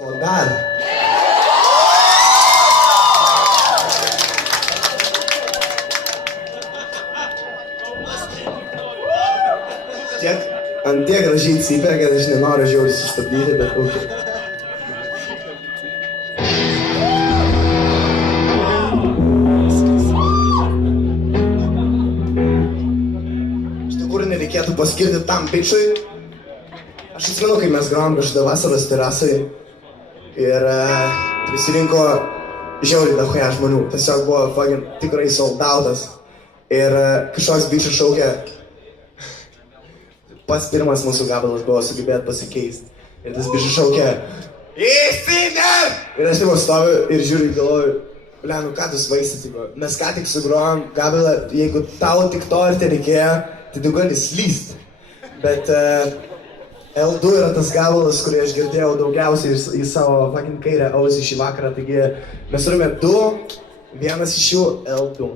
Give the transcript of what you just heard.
Ko dar? Ant tiek gražiai cypia, kad aš nenoriu žiauriai sustabdyti, bet okay. Šitą kūrinį reikėtų paskirti tam bičui. Aš atsimenu, kai mes grojom kažkada vasaros terasai ir prisirinko žiauriai dahuja žmonių. Tiesiog buvo fucking tikrai sold outas. Ir kažkoks bičas šaukė. Pats pirmas mūsų gabalas buvo sugebėt pasikeisti. Ir tas bičas šaukė Įstinė! Ir aš taip stoviu ir žiūriu ir galvoju, ble, nu ką tu svaisi, tipo, mes ką tik sugrojom gabalą, jeigu tau tik to ir te reikėjo, tai tu gali slyst. Bet L2 yra tas gabalas, kurį aš girdėjau daugiausiai į savo fucking kairę ausį šį vakarą, taigi mes turime du, vienas iš jų L2.